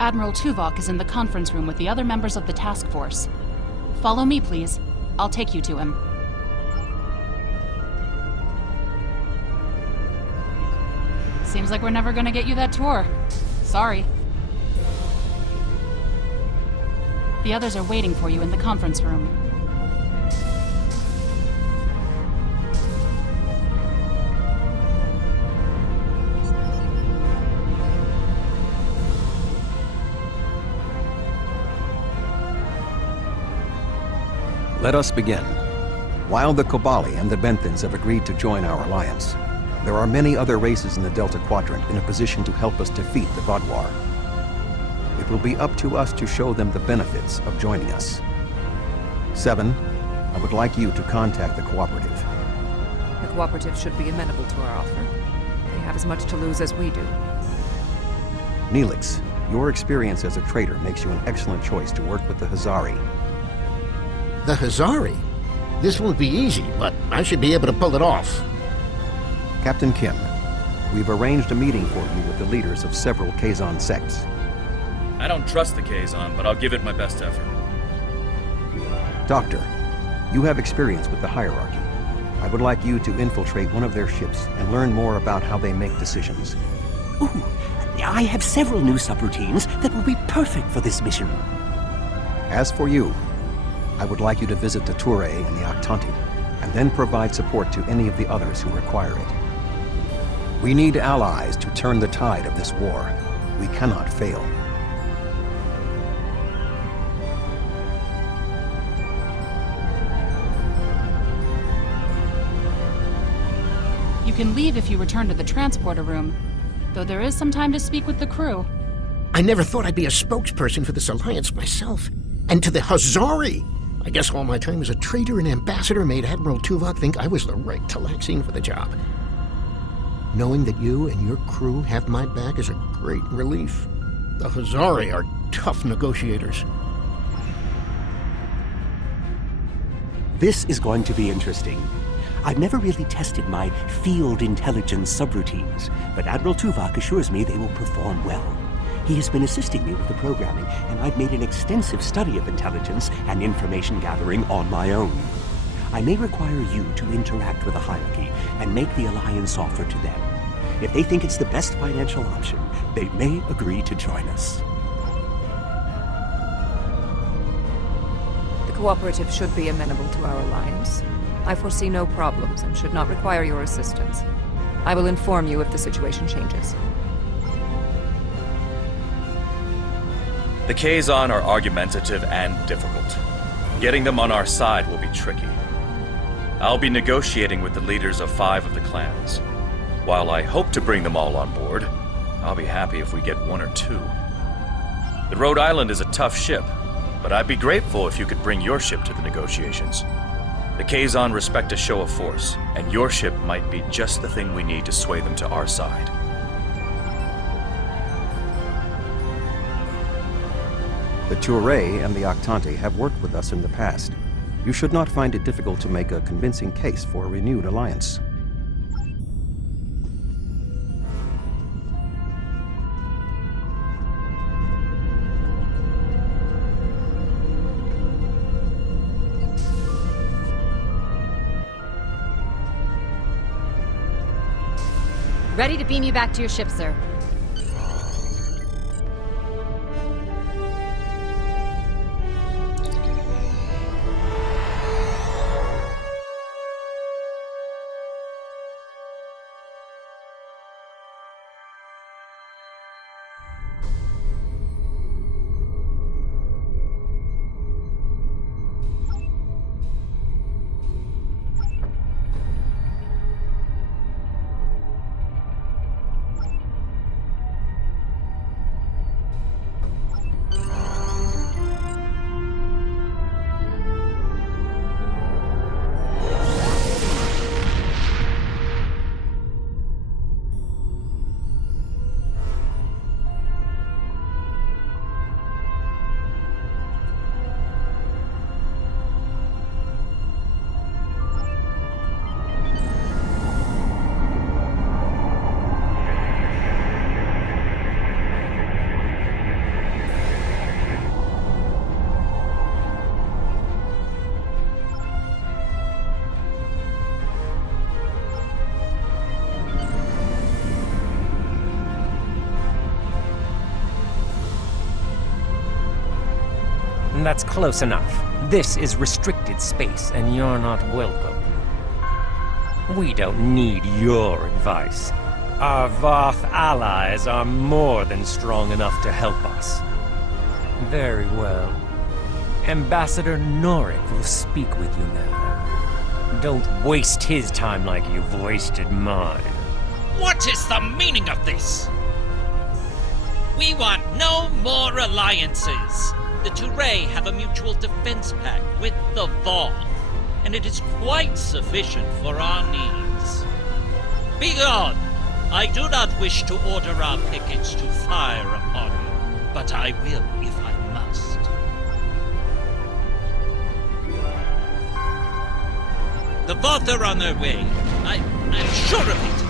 Admiral Tuvok is in the conference room with the other members of the task force. Follow me, please. I'll take you to him. Seems like we're never gonna get you that tour. Sorry. The others are waiting for you in the conference room. Let us begin. While the Kobali and the Benthans have agreed to join our alliance, there are many other races in the Delta Quadrant in a position to help us defeat the Vaadwaur. It will be up to us to show them the benefits of joining us. 7, I would like you to contact the Cooperative. The Cooperative should be amenable to our offer. They have as much to lose as we do. Neelix, your experience as a trader makes you an excellent choice to work with the Hazari. The Hazari? This won't be easy, but I should be able to pull it off. Captain Kim, we've arranged a meeting for you with the leaders of several Kazon sects. I don't trust the Kazon, but I'll give it my best effort. Doctor, you have experience with the hierarchy. I would like you to infiltrate one of their ships and learn more about how they make decisions. Ooh, I have several new subroutines that will be perfect for this mission. As for you, I would like you to visit the Toure and the Octanti, and then provide support to any of the others who require it. We need allies to turn the tide of this war. We cannot fail. You can leave if you return to the transporter room, though there is some time to speak with the crew. I never thought I'd be a spokesperson for this alliance myself. And to the Hazari! I guess all my time as a trader and ambassador made Admiral Tuvok think I was the right Talaxian for the job. Knowing that you and your crew have my back is a great relief. The Hazari are tough negotiators. This is going to be interesting. I've never really tested my field intelligence subroutines, but Admiral Tuvok assures me they will perform well. He has been assisting me with the programming, and I've made an extensive study of intelligence and information gathering on my own. I may require you to interact with the hierarchy and make the alliance offer to them. If they think it's the best financial option, they may agree to join us. The Cooperative should be amenable to our alliance. I foresee no problems and should not require your assistance. I will inform you if the situation changes. The Kazon are argumentative and difficult. Getting them on our side will be tricky. I'll be negotiating with the leaders of 5 of the clans. While I hope to bring them all on board, I'll be happy if we get 1 or 2. The Rhode Island is a tough ship, but I'd be grateful if you could bring your ship to the negotiations. The Kazon respect a show of force, and your ship might be just the thing we need to sway them to our side. The Toure and the Octanti have worked with us in the past. You should not find it difficult to make a convincing case for a renewed alliance. Ready to beam you back to your ship, sir. That's close enough. This is restricted space, and you're not welcome. We don't need your advice. Our Voth allies are more than strong enough to help us. Very well. Ambassador Norik will speak with you now. Don't waste his time like you've wasted mine. What is the meaning of this? We want no more alliances. The Touré have a mutual defense pact with the Voth, and it is quite sufficient for our needs. Begone! I do not wish to order our pickets to fire upon you, but I will if I must. The Voth are on their way. I'm sure of it.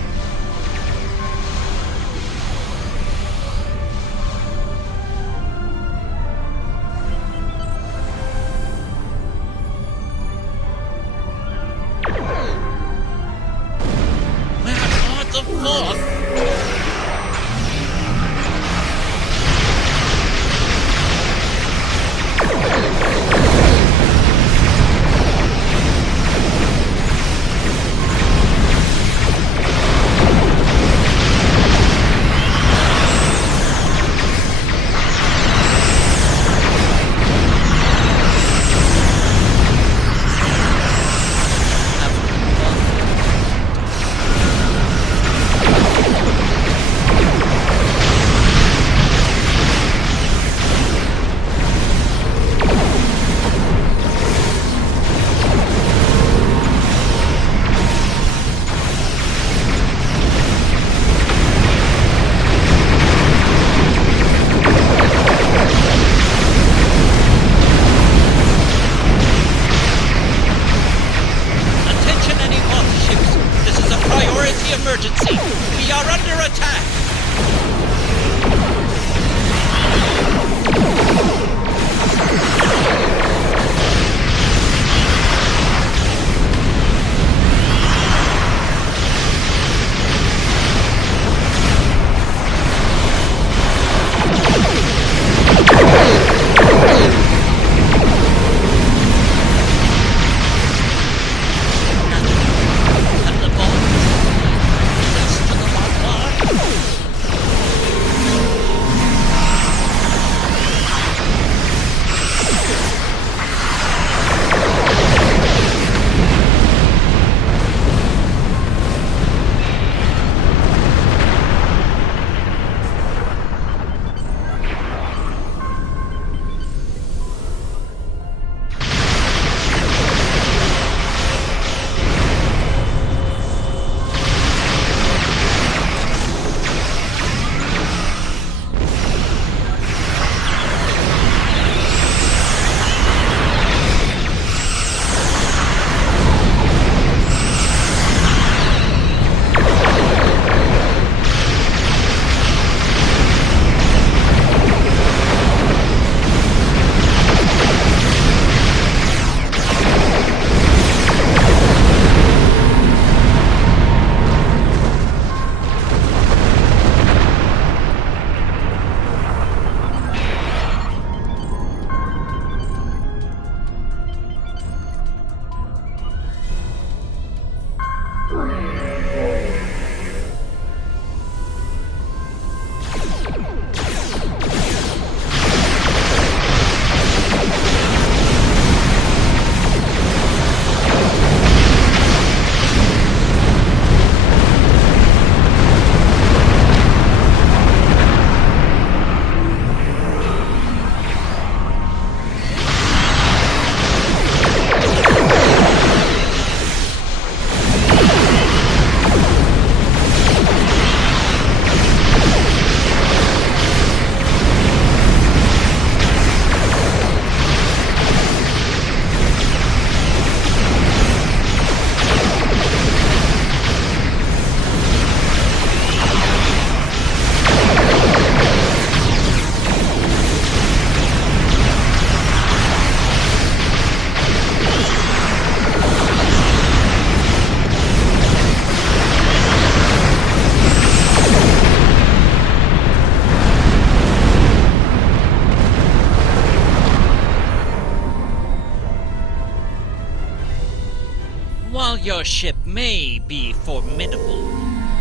While your ship may be formidable,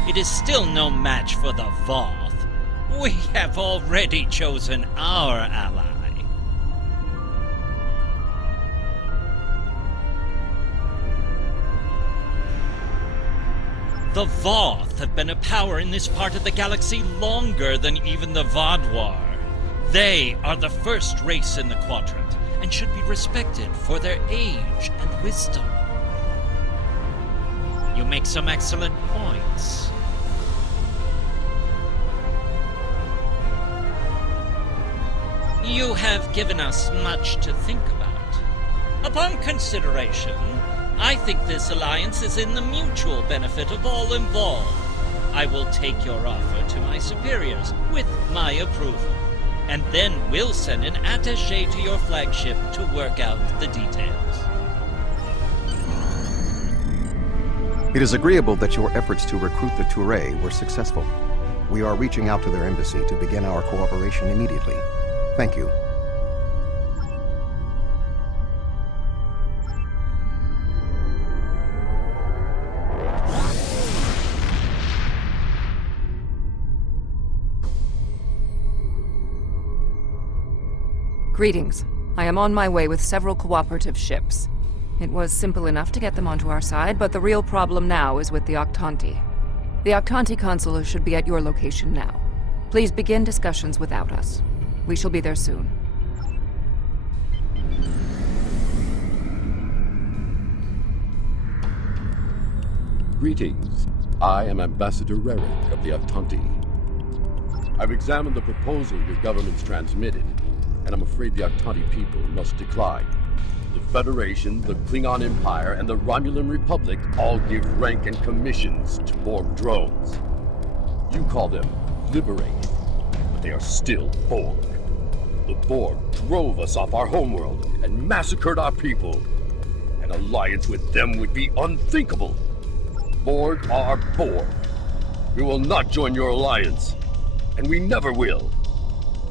it is still no match for the Voth. We have already chosen our ally. The Voth have been a power in this part of the galaxy longer than even the vaadwaur. They are the first race in the quadrant, and should be respected for their age and wisdom. You make some excellent points. You have given us much to think about. Upon consideration, I think this alliance is in the mutual benefit of all involved. I will take your offer to my superiors with my approval, and then we'll send an attaché to your flagship to work out the details. It is agreeable that your efforts to recruit the Touré were successful. We are reaching out to their embassy to begin our cooperation immediately. Thank you. Greetings. I am on my way with several cooperative ships. It was simple enough to get them onto our side, but the real problem now is with the Octanti. The Octanti consul should be at your location now. Please begin discussions without us. We shall be there soon. Greetings. I am Ambassador Rerick of the Octanti. I've examined the proposal your government's transmitted, and I'm afraid the Octanti people must decline. The Federation, the Klingon Empire, and the Romulan Republic all give rank and commissions to Borg drones. You call them liberated, but they are still Borg. The Borg drove us off our homeworld and massacred our people. An alliance with them would be unthinkable. Borg are Borg. We will not join your alliance, and we never will.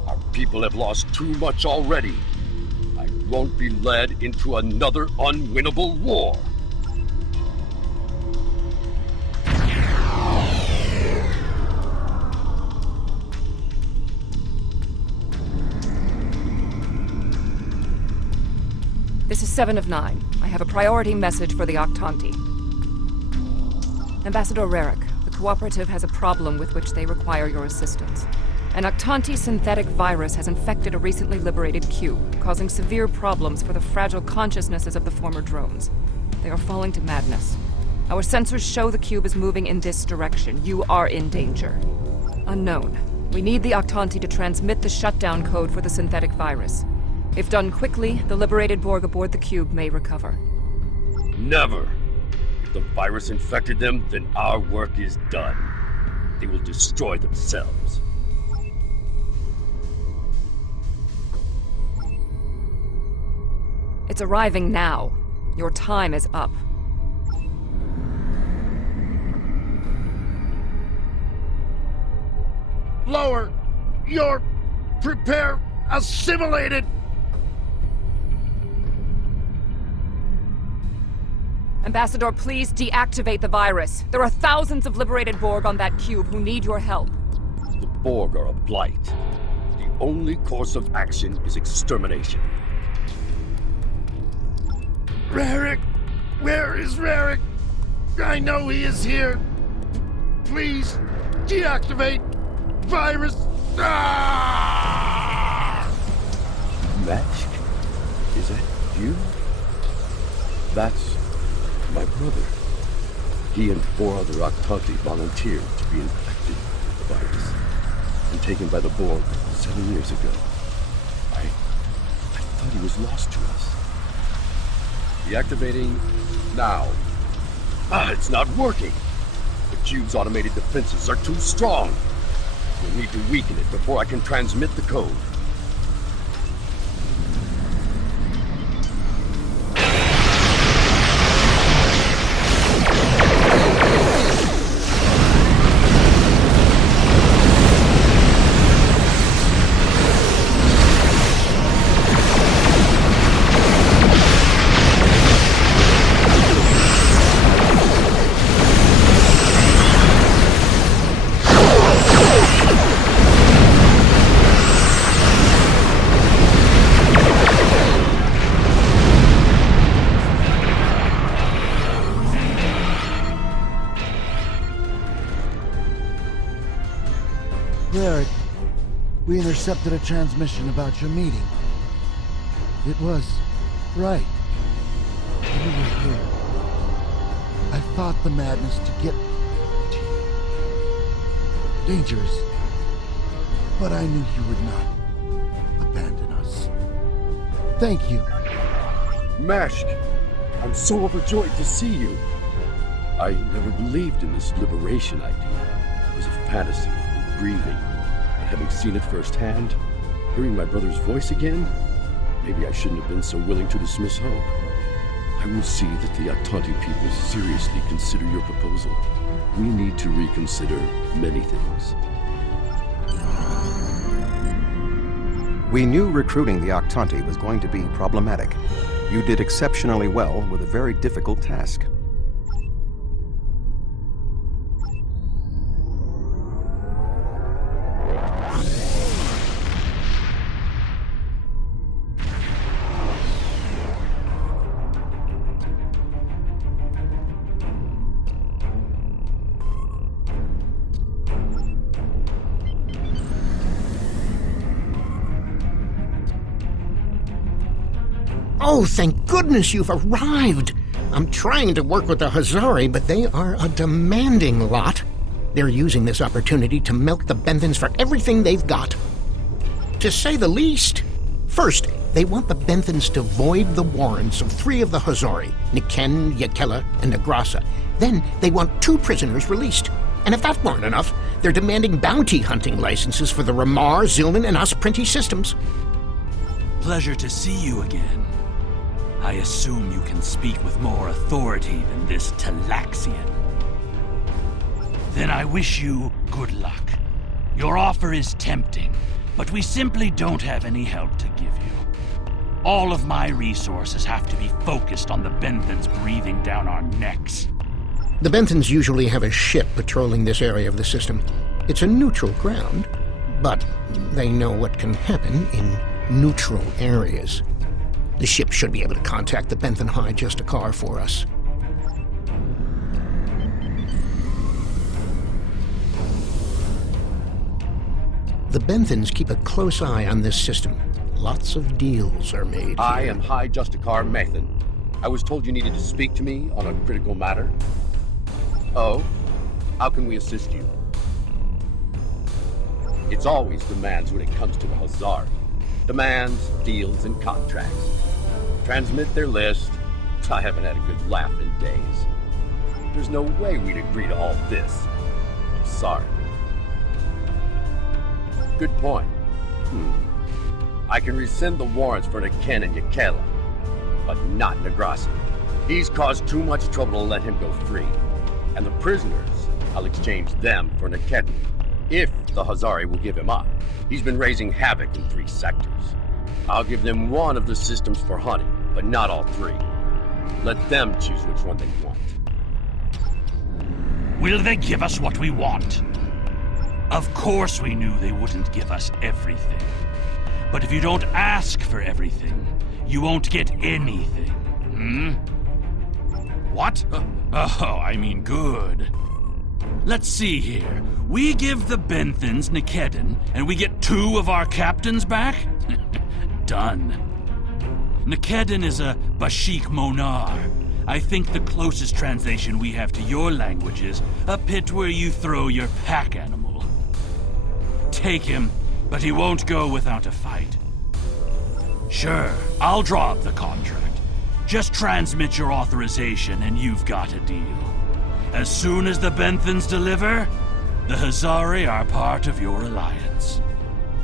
Our people have lost too much already. I won't be led into another unwinnable war. This is 7 of 9. I have a priority message for the Octanti. Ambassador Rerick, the Cooperative has a problem with which they require your assistance. An Octanti synthetic virus has infected a recently liberated cube, causing severe problems for the fragile consciousnesses of the former drones. They are falling to madness. Our sensors show the cube is moving in this direction. You are in danger. Unknown. We need the Octanti to transmit the shutdown code for the synthetic virus. If done quickly, the liberated Borg aboard the cube may recover. Never! If the virus infected them, then our work is done. They will destroy themselves. It's arriving now. Your time is up. Lower! You're... prepare... assimilated! Ambassador, please deactivate the virus. There are thousands of liberated Borg on that cube who need your help. The Borg are a blight. The only course of action is extermination. Rerick! Where is Rerick? I know he is here. Please, deactivate virus. Ah! Match? Is that you? That's my brother. He and 4 other Octanti volunteered to be infected with the virus and taken by the Borg 7 years ago. I thought he was lost to us. Deactivating now. It's not working. The cube's automated defenses are too strong. We'll need to weaken it before I can transmit the code. intercepted a transmission about your meeting. It was right. You were here. I fought the madness to get to you. Dangerous. But I knew you would not abandon us. Thank you. Mashk, I'm so overjoyed to see you. I never believed in this liberation idea. It was a fantasy for breathing. But having seen it firsthand, hearing my brother's voice again, maybe I shouldn't have been so willing to dismiss hope. I will see that the Attanti people seriously consider your proposal. We need to reconsider many things. We knew recruiting the Octanti was going to be problematic. You did exceptionally well with a very difficult task. Oh, thank goodness you've arrived! I'm trying to work with the Hazari, but they are a demanding lot. They're using this opportunity to milk the Benthans for everything they've got. To say the least. First, they want the Benthans to void the warrants of 3 of the Hazari, Niken, Yakela, and Negrasa. Then they want 2 prisoners released. And if that weren't enough, they're demanding bounty hunting licenses for the Ramar, Zilman, and Osprinti systems. Pleasure to see you again. I assume you can speak with more authority than this Talaxian. Then I wish you good luck. Your offer is tempting, but we simply don't have any help to give you. All of my resources have to be focused on the Benthans breathing down our necks. The Benthans usually have a ship patrolling this area of the system. It's a neutral ground, but they know what can happen in neutral areas. The ship should be able to contact the Benthan High Justicar for us. The Benthans keep a close eye on this system. Lots of deals are made I here. am High Justicar Mathan. I was told you needed to speak to me on a critical matter. Oh? How can we assist you? It's always demands when it comes to the Hazari. Demands, deals, and contracts. Transmit their list. I haven't had a good laugh in days. There's no way we'd agree to all this. I'm sorry. Good point. I can rescind the warrants for Niken and Yakela, but not Negrasa. He's caused too much trouble to let him go free. And the prisoners, I'll exchange them for Niken, if the Hazari will give him up. He's been raising havoc in 3 sectors. I'll give them 1 of the systems for hunting, but not all 3. Let them choose which one they want. Will they give us what we want? Of course we knew they wouldn't give us everything. But if you don't ask for everything, you won't get anything. What? Oh, I mean good. Let's see here. We give the Benthans Nikedon, and we get 2 of our captains back? Done. Nikedon is a Bashik Monar. I think the closest translation we have to your language is a pit where you throw your pack animal. Take him, but he won't go without a fight. Sure, I'll draw up the contract. Just transmit your authorization and you've got a deal. As soon as the Benthans deliver, the Hazari are part of your alliance.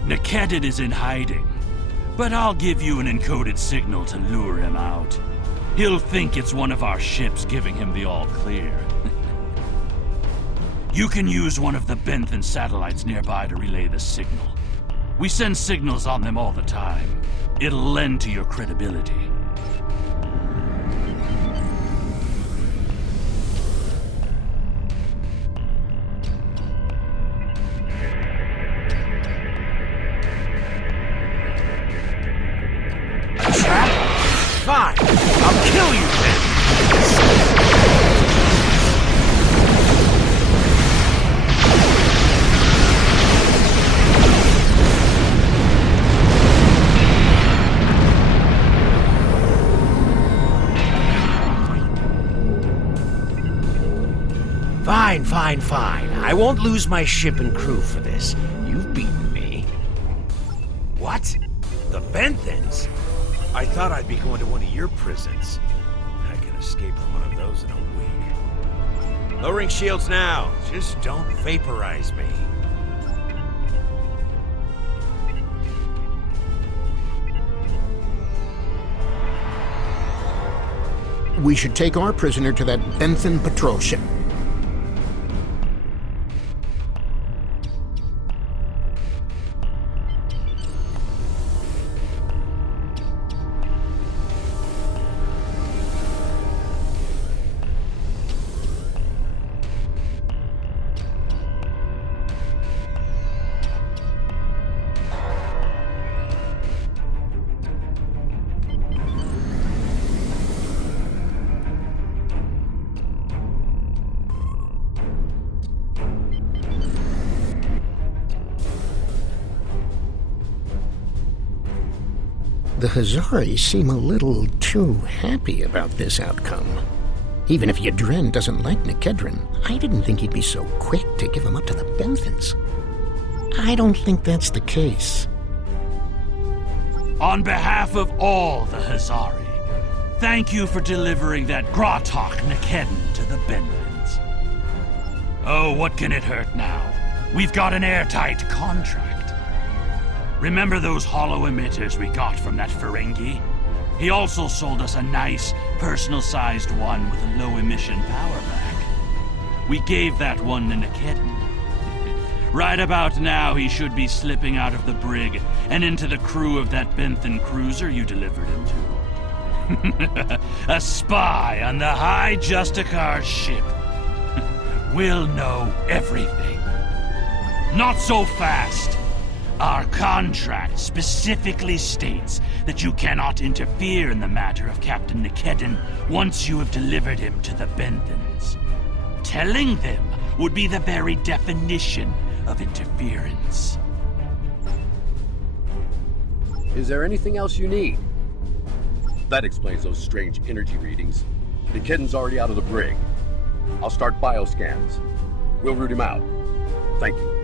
Nikedon is in hiding, but I'll give you an encoded signal to lure him out. He'll think it's one of our ships giving him the all-clear. You can use one of the Benthan satellites nearby to relay the signal. We send signals on them all the time. It'll lend to your credibility. Fine, I'll kill you then! Fine. I won't lose my ship and crew for this. You've beaten me. What? The Benthans? I thought I'd be going to one of your prisons. I can escape from one of those in a week. Lowering shields now. Just don't vaporize me. We should take our prisoner to that Benthan patrol ship. The Hazari seem a little too happy about this outcome. Even if Yadren doesn't like Nikedren, I didn't think he'd be so quick to give him up to the Benthans. I don't think that's the case. On behalf of all the Hazari, thank you for delivering that Gratok Nikedden to the Benthans. Oh, what can it hurt now? We've got an airtight contract. Remember those hollow emitters we got from that Ferengi? He also sold us a nice, personal-sized one with a low-emission power pack. We gave that one to Nikedden. Right about now, he should be slipping out of the brig and into the crew of that Benthan cruiser you delivered him to. A spy on the High Justicar's ship. We'll know everything. Not so fast. Our contract specifically states that you cannot interfere in the matter of Captain Nikedden once you have delivered him to the Benthans. Telling them would be the very definition of interference. Is there anything else you need? That explains those strange energy readings. Nikedden's already out of the brig. I'll start bioscans. We'll root him out. Thank you.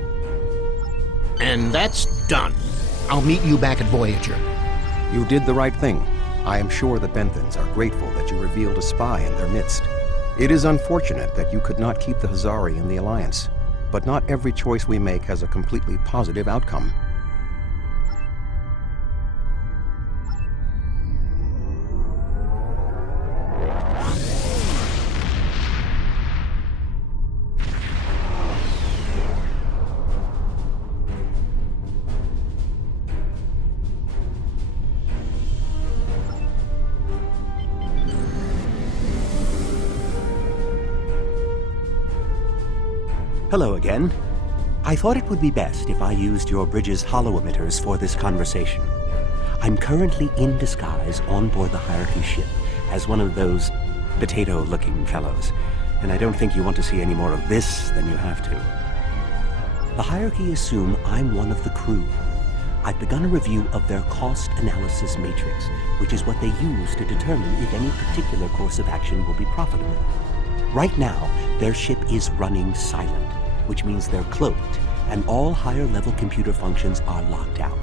And that's done. I'll meet you back at Voyager. You did the right thing. I am sure the Benthans are grateful that you revealed a spy in their midst. It is unfortunate that you could not keep the Hazari in the Alliance, but not every choice we make has a completely positive outcome. Hello again. I thought it would be best if I used your bridge's hollow emitters for this conversation. I'm currently in disguise on board the Hierarchy ship as one of those potato-looking fellows, and I don't think you want to see any more of this than you have to. The Hierarchy assume I'm one of the crew. I've begun a review of their cost analysis matrix, which is what they use to determine if any particular course of action will be profitable. Right now, their ship is running silent, which means they're cloaked, and all higher-level computer functions are locked out.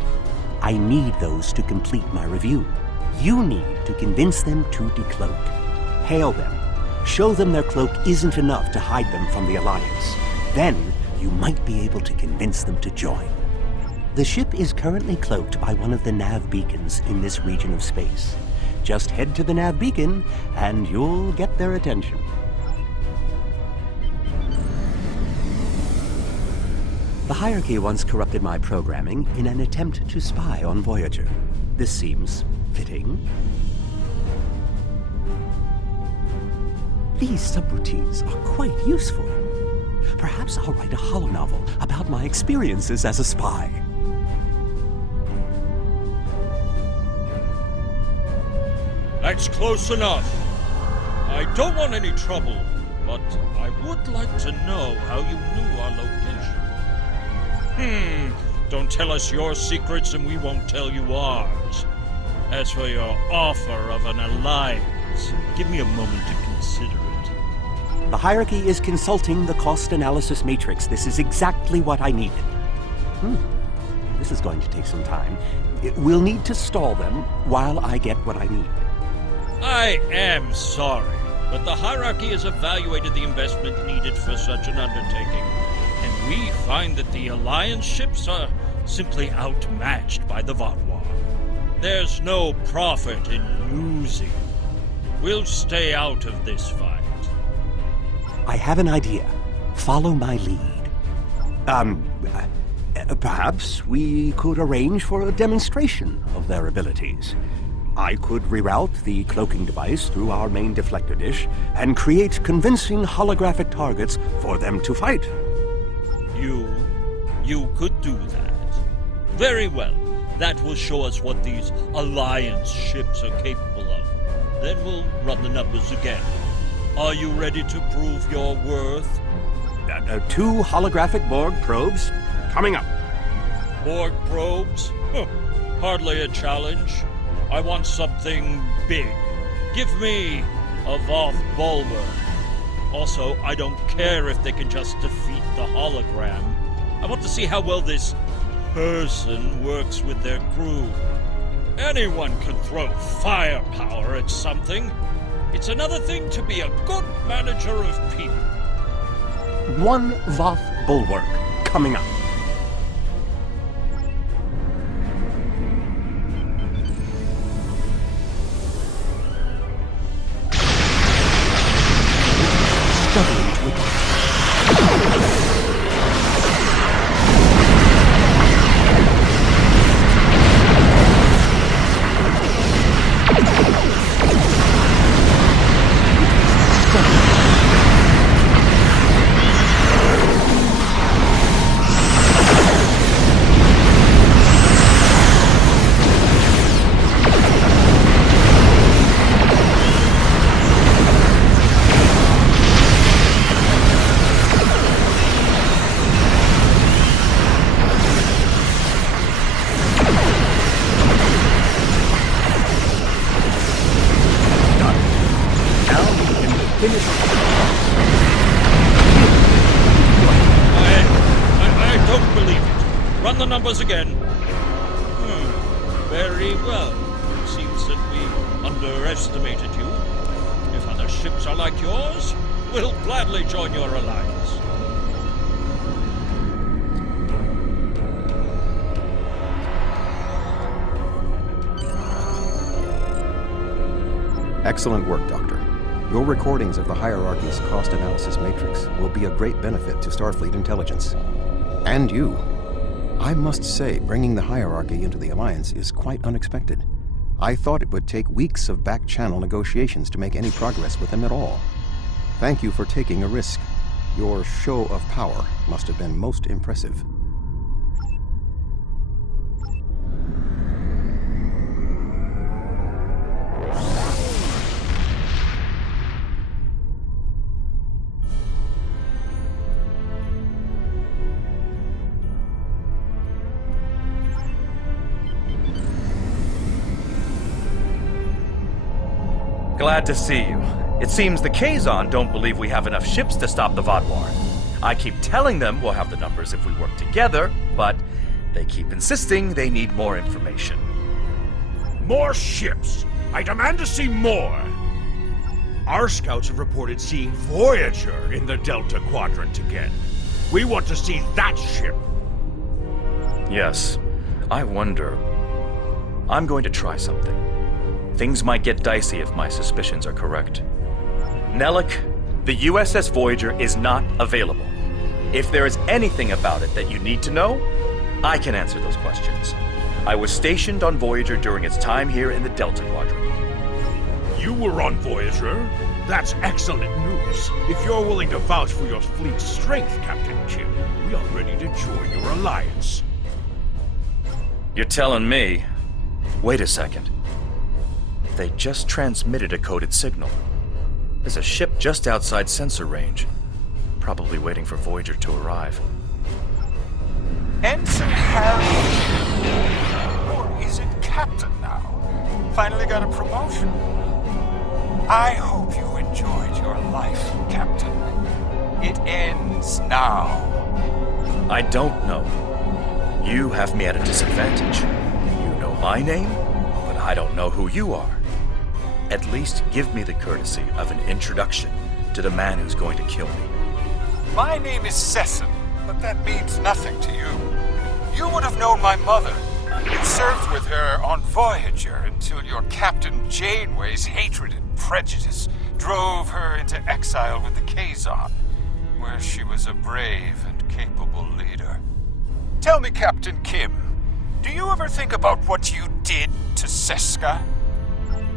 I need those to complete my review. You need to convince them to decloak. Hail them. Show them their cloak isn't enough to hide them from the Alliance. Then, you might be able to convince them to join. The ship is currently cloaked by one of the nav beacons in this region of space. Just head to the nav beacon, and you'll get their attention. The Hierarchy once corrupted my programming in an attempt to spy on Voyager. This seems fitting. These subroutines are quite useful. Perhaps I'll write a holonovel about my experiences as a spy. That's close enough. I don't want any trouble, but I would like to know how you knew our location. Don't tell us your secrets and we won't tell you ours. As for your offer of an alliance, give me a moment to consider it. The hierarchy is consulting the cost analysis matrix. This is exactly what I needed. This is going to take some time. We'll need to stall them while I get what I need. I am sorry, but the hierarchy has evaluated the investment needed for such an undertaking, and we find that the Alliance ships are simply outmatched by the vaadwaur. There's no profit in losing. We'll stay out of this fight. I have an idea. Follow my lead. Perhaps we could arrange for a demonstration of their abilities. I could reroute the cloaking device through our main deflector dish and create convincing holographic targets for them to fight. You could do that. Very well. That will show us what these Alliance ships are capable of. Then we'll run the numbers again. Are you ready to prove your worth? 2 holographic Borg probes coming up. Borg probes? Hardly a challenge. I want something big. Give me a vaadwaur. Also, I don't care if they can just defeat the hologram. I want to see how well this person works with their crew. Anyone can throw firepower at something. It's another thing to be a good manager of people. 1 vaadwaur coming up. I don't believe it. Run the numbers again. Very well. It seems that we underestimated you. If other ships are like yours, we'll gladly join your alliance. Excellent work, Doctor. Your recordings of the hierarchy's cost analysis matrix will be a great benefit to Starfleet intelligence. And you. I must say, bringing the hierarchy into the Alliance is quite unexpected. I thought it would take weeks of back-channel negotiations to make any progress with them at all. Thank you for taking a risk. Your show of power must have been most impressive. Glad to see you. It seems the Kazon don't believe we have enough ships to stop the vaadwaur. I keep telling them we'll have the numbers if we work together, but they keep insisting they need more information. More ships! I demand to see more! Our scouts have reported seeing Voyager in the Delta Quadrant again. We want to see that ship! Yes. I wonder. I'm going to try something. Things might get dicey if my suspicions are correct. Nellick, the USS Voyager is not available. If there is anything about it that you need to know, I can answer those questions. I was stationed on Voyager during its time here in the Delta Quadrant. You were on Voyager? That's excellent news. If you're willing to vouch for your fleet's strength, Captain Kim, we are ready to join your alliance. You're telling me? Wait a second. They just transmitted a coded signal. There's a ship just outside sensor range. Probably waiting for Voyager to arrive. Ensign Harry. Or is it Captain now? Finally got a promotion. I hope you enjoyed your life, Captain. It ends now. I don't know. You have me at a disadvantage. You know my name, but I don't know who you are. At least give me the courtesy of an introduction to the man who's going to kill me. My name is Sesson, but that means nothing to you. You would have known my mother. You served with her on Voyager until your Captain Janeway's hatred and prejudice drove her into exile with the Kazon, where she was a brave and capable leader. Tell me, Captain Kim, do you ever think about what you did to Seska?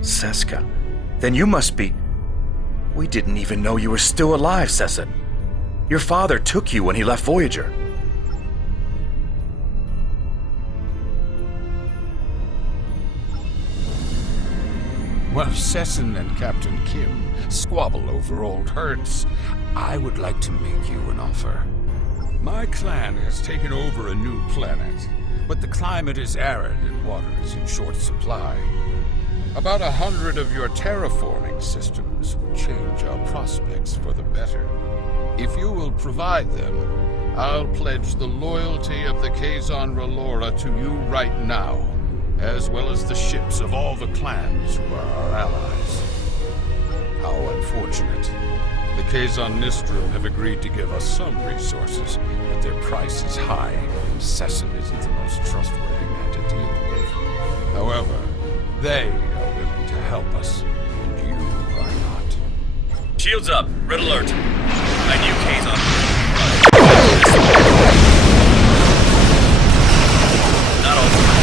Seska? Then you must be... We didn't even know you were still alive, Sesson. Your father took you when he left Voyager. While Sesson and Captain Kim squabble over old hurts, I would like to make you an offer. My clan has taken over a new planet, but the climate is arid and water is in short supply. About 100 of your terraforming systems will change our prospects for the better. If you will provide them, I'll pledge the loyalty of the Kazon Relora to you right now, as well as the ships of all the clans who are our allies. How unfortunate. The Kazon Nistrum have agreed to give us some resources, but their price is high, and Sesson isn't the most trustworthy man to deal with. However, they are willing to help us, and you are not. Shields up. Red alert. I knew Kazon. Not all the time.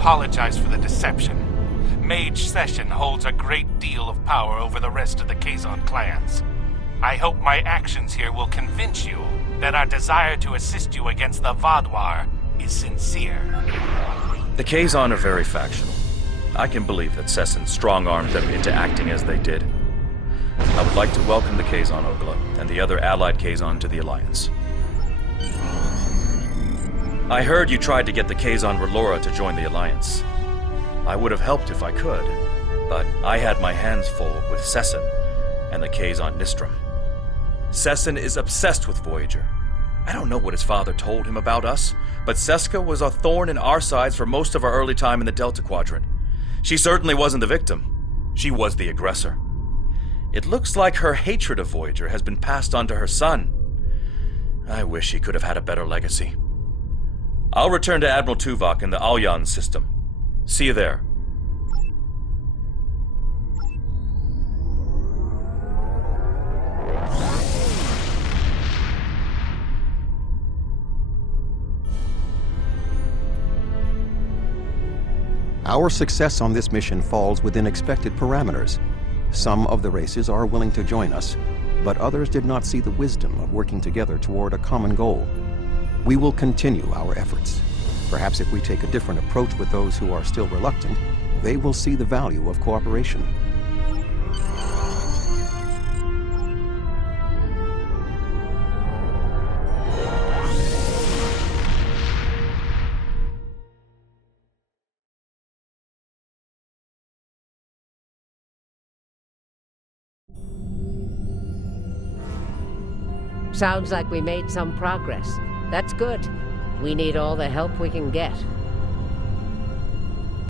Apologize for the deception. Mage Session holds a great deal of power over the rest of the Kazon clans. I hope my actions here will convince you that our desire to assist you against the Vaadwaur is sincere. The Kazon are very factional. I can believe that Sesson strong-armed them into acting as they did. I would like to welcome the Kazon Ogla and the other allied Kazon to the Alliance. I heard you tried to get the Kazon Relora to join the Alliance. I would have helped if I could, but I had my hands full with Sesson and the Kazon Nistrum. Sesson is obsessed with Voyager. I don't know what his father told him about us, but Seska was a thorn in our sides for most of our early time in the Delta Quadrant. She certainly wasn't the victim. She was the aggressor. It looks like her hatred of Voyager has been passed on to her son. I wish he could have had a better legacy. I'll return to Admiral Tuvok in the Alyan system. See you there. Our success on this mission falls within expected parameters. Some of the races are willing to join us, but others did not see the wisdom of working together toward a common goal. We will continue our efforts. Perhaps if we take a different approach with those who are still reluctant, they will see the value of cooperation. Sounds like we made some progress. That's good. We need all the help we can get.